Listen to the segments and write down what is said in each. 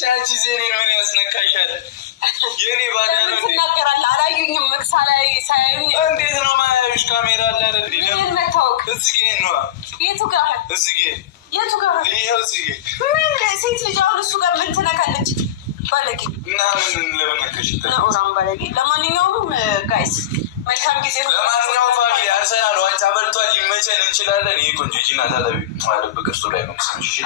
ሻቺ ዜኔ ምን ያስነካሻል? የኔ ባዳ ነው እንዴ? ተናገራለህ። አላዩኝም ሳላይ ሳይኝ እንዴት ነው ማያዩሽ? ካሜራ አለ አይደል? ምን መታወቅ እዚህ ነው። የቱ ጋር እዚህ የቱ ጋር ይሄው እዚህ ምን ሴት ልጅ አሁን እሱ ጋር ምን ትነካለች? ባለጌ እና ምን ለምንከሽ ነው ባለጌ። ለማንኛውም ጋይስ መልካም ጊዜ ነው። ለማንኛውም ፋሚሊ አርሰናል ዋንጫ በልቷል። ይመቸን እንችላለን። ይሄ ቆንጆጂና ታላቢ ማለት በቅርሱ ላይ ነው ስንሽ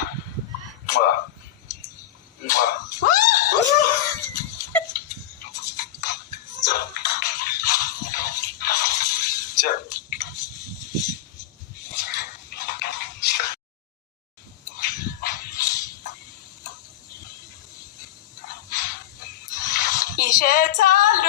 ይሸታሉ